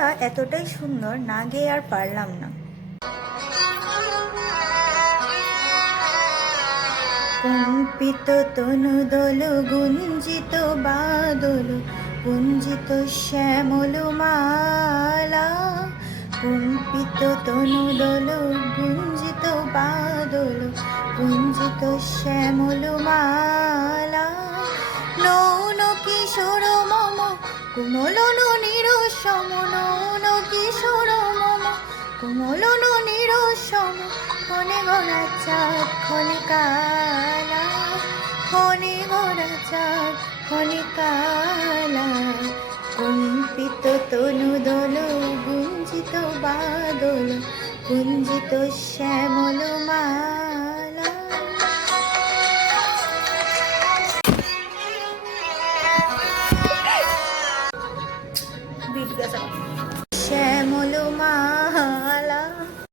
গানটা এতটাই সুন্দর, না গেয়ে আর পারলাম না। কম্পিত তনু দল গুঞ্জিত বাদল গুঞ্জিত শ্যামল মালা, কম্পিত তনু দল গুঞ্জিত বাদল গুঞ্জিত শ্যামল মালা, নৌন কিশোর মম কুমলন নিরসম, নৌন কিশোর মম কুমলন নিরসম, ক্ষণে গড়া চাঁদ ক্ষণে কালা, ক্ষণে গড়া চাঁদ ক্ষণে কালা, কম্পিত তনু দল গুঞ্জিত বাদল গুঞ্জিত শ্যামল মা।